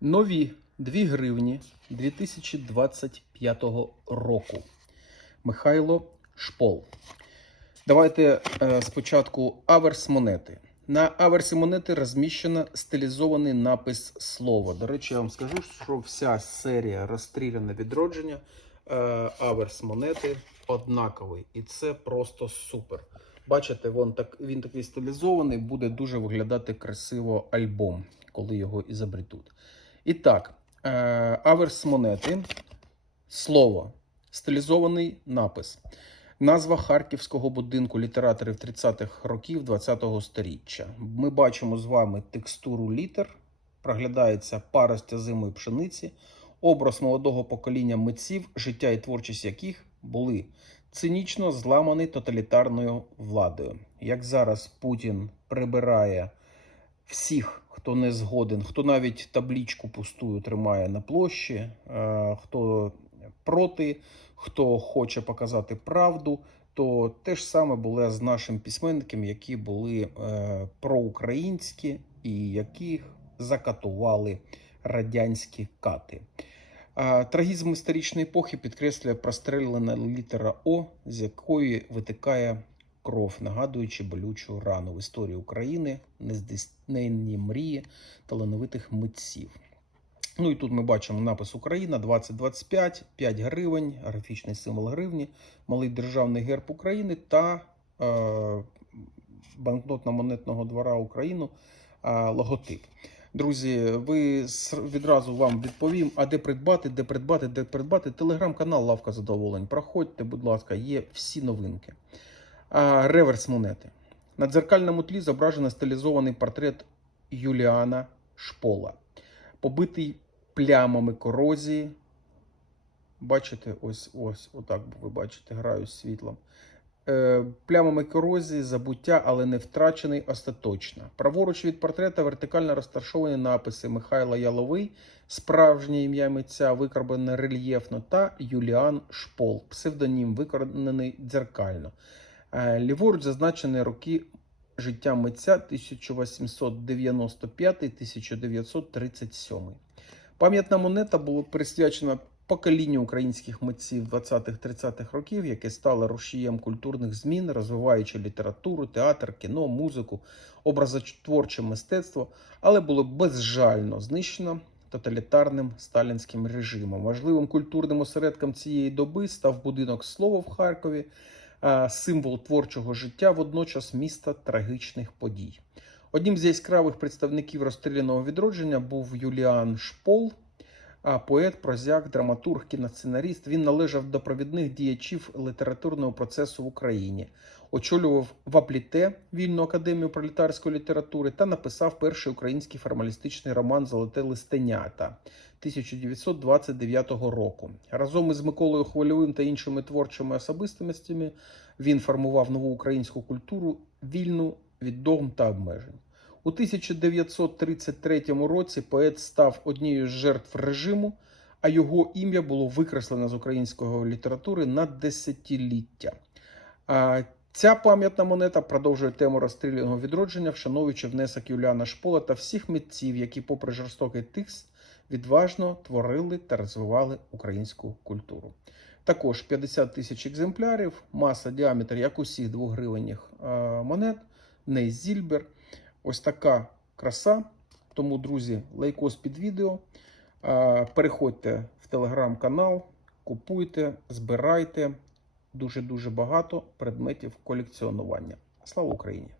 Нові 2 гривні 2025 року. Михайло Шпол. Давайте е, спочатку аверс монети. На аверсі монети розміщено стилізований напис слова. До речі, я вам скажу, що вся серія розстріляне відродження е, аверс монети однаковий. І це просто супер. Бачите, вон так, він такий стилізований, буде дуже виглядати красиво альбом, коли його ізобретуть. І так, е, аверс монети, слово, стилізований напис. Назва харківського будинку літераторів 30-х років 20-го сторіччя. Ми бачимо з вами текстуру літер, проглядається парость озимої пшениці, образ молодого покоління митців, життя і творчість яких були цинічно зламані тоталітарною владою. Як зараз Путін прибирає всіх, хто не згоден, хто навіть таблічку пустую тримає на площі, е, хто проти, хто хоче показати правду, то те ж саме було з нашим письменником, які були е, проукраїнські і яких закатували радянські кати. Трагізм історичної епохи підкреслює прострелена літера О, з якої витикає кров, нагадуючи болючу рану в історії України, нездійсненні мрії талановитих митців. Ну і тут ми бачимо напис Україна 2025, 5 гривень, графічний символ гривні, малий державний герб України та е, банкнотно-монетного двора України е, логотип. Друзі, ви відразу вам відповім, а де придбати, де придбати, де придбати. Телеграм-канал Лавка Задоволень. Проходьте, будь ласка, є всі новинки. Реверс монети. На дзеркальному тлі зображено стилізований портрет Юліана Шпола, побитий плямами корозії. Бачите, ось ось, отак ви бачите, граю з світлом. Е, плямами корозії, забуття, але не втрачений остаточно. Праворуч від портрета вертикально розташовані написи Михайла Яловий, справжнє ім'я митця, викарбане рельєфно, та Юліан Шпол, псевдонім, виконаний дзеркально. Е, Ліворуч зазначені роки життя митця 1895-1937. Пам'ятна монета була присвячена поколінню українських митців 20-30-х років, яке стало рушієм культурних змін, розвиваючи літературу, театр, кіно, музику, образотворче мистецтво, але було безжально знищено тоталітарним сталінським режимом. Важливим культурним осередком цієї доби став будинок слова в Харкові, символ творчого життя, водночас міста трагічних подій. Одним з яскравих представників розстріляного відродження був Юліан Шпол, поет, прозяк, драматург, кіносценаріст. Він належав до провідних діячів літературного процесу в Україні, очолював в Апліте вільну академію пролетарської літератури та написав перший український формалістичний роман Золоте листенята 1929 року. Разом із Миколою Хвильовим та іншими творчими особистостями він формував нову українську культуру, вільну від догм та обмежень. У 1933 році поет став однією з жертв режиму, а його ім'я було викреслено з української літератури на десятиліття. Ця пам'ятна монета продовжує тему розстріляного відродження, вшановуючи внесок Юліана Шпола та всіх митців, які, попри жорстокий текст, відважно творили та розвивали українську культуру. Також 50 тисяч екземплярів, маса діаметр, як усіх двогривенних монет, не Зільбер. Ось така краса. Тому, друзі, лайкос під відео. Переходьте в телеграм-канал, купуйте, збирайте. Дуже-дуже багато предметів колекціонування. Слава Україні!